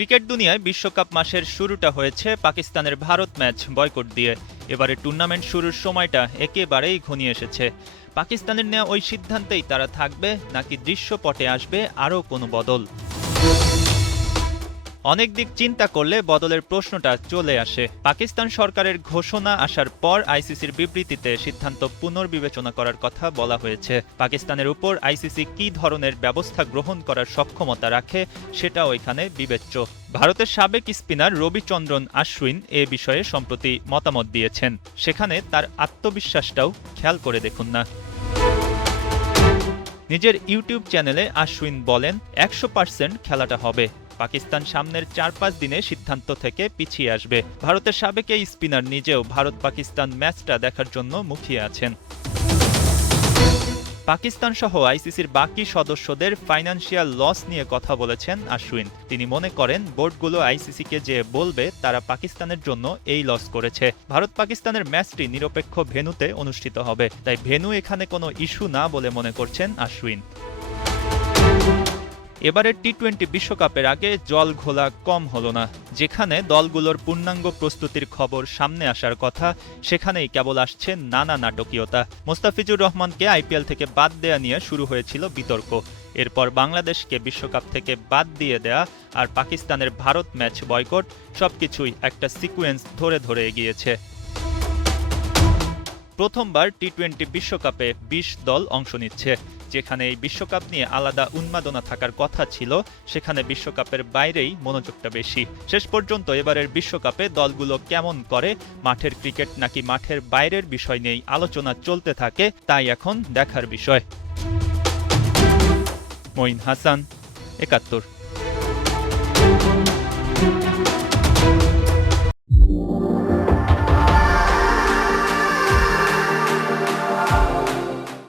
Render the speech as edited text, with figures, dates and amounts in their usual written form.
Cricket দুনিয়ায় বিশ্বকাপ মাসের শুরুটা হয়েছে পাকিস্তানের ভারত ম্যাচ বয়কট দিয়ে। এবারে টুর্নামেন্ট শুরুর সময়টা একেবারেই ঘনিয়ে এসেছে। পাকিস্তানের নেওয়া ওই সিদ্ধান্তেই তারা থাকবে নাকি দৃশ্যপটে আসবে আরও কোনো বদল? অনেক দিক চিন্তা করলে বদলের প্রশ্নটা চলে আসে। পাকিস্তান সরকারের ঘোষণা আসার পর আইসিসির বিবৃতিতে সিদ্ধান্ত পুনর্বিবেচনা করার কথা বলা হয়েছে। পাকিস্তানের উপর আইসিসি কী ধরনের ব্যবস্থা গ্রহণ করার সক্ষমতা রাখে সেটাও এখানে বিবেচ্য। ভারতের সাবেক স্পিনার রবিচন্দ্রন আশ্বিন এ বিষয়ে সম্প্রতি মতামত দিয়েছেন। সেখানে তার আত্মবিশ্বাসটাও খেয়াল করে দেখুন না। নিজের ইউটিউব চ্যানেলে আশ্বিন বলেন, ১০০% খেলাটা হবে। পাকিস্তান সামনের ৪-৫ দিনে সিদ্ধান্ত থেকে পিছিয়ে আসবে। ভারতের সাবেক এই স্পিনার নিজেও ভারত পাকিস্তান ম্যাচটা দেখার জন্য মুখিয়ে আছেন। পাকিস্তান সহ আইসিসির বাকি সদস্যদের ফাইন্যান্সিয়াল লস নিয়ে কথা বলেছেন আশ্বিন। তিনি মনে করেন বোর্ডগুলো আইসিসিকে যে বলবে তারা পাকিস্তানের জন্য এই লস করেছে। ভারত পাকিস্তানের ম্যাচটি নিরপেক্ষ ভেন্যুতে অনুষ্ঠিত হবে, তাই ভেন্যু এখানে কোনো ইস্যু না বলে মনে করছেন আশ্বিন। এবারের টি-20 বিশ্বকাপের আগে জল ঘোলা কম হলো না। যেখানে দলগুলোর পূর্ণাঙ্গ প্রস্তুতির খবর সামনে আসার কথা, সেখানেই কেবল আসছে নানা নাটকীয়তা। মোস্তাফিজুর রহমানকে আইপিএল থেকে বাদ দেয়া নিয়ে শুরু হয়েছিল বিতর্ক। এরপর বাংলাদেশকে বিশ্বকাপ থেকে বাদ দিয়ে দেয়া আর পাকিস্তানের ভারত ম্যাচ বয়কট, সবকিছুই একটা সিকোয়েন্স ধরে ধরে এগিয়েছে। প্রথমবার টি-20 বিশ্বকাপে ২০ দল অংশ নিচ্ছে। যেখানে এই বিশ্বকাপ নিয়ে আলাদা উন্মাদনা থাকার কথা ছিল, সেখানে বিশ্বকাপের বাইরেই মনোযোগটা বেশি। শেষ পর্যন্ত এবারের বিশ্বকাপে দলগুলো কেমন করে, মাঠের ক্রিকেট নাকি মাঠের বাইরের বিষয় নিয়েই আলোচনা চলতে থাকে, তাই এখন দেখার বিষয়। মঈন হাসান, ৭১।